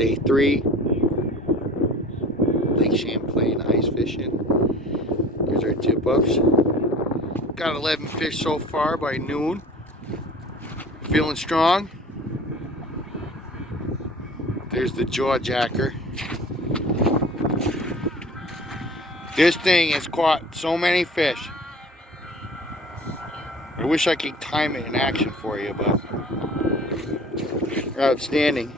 Day 3, Lake Champlain ice fishing. Here's our tip-ups. Got 11 fish so far by noon. Feeling strong. There's the jaw jacker. This thing has caught so many fish. I wish I could time it in action for you, but outstanding.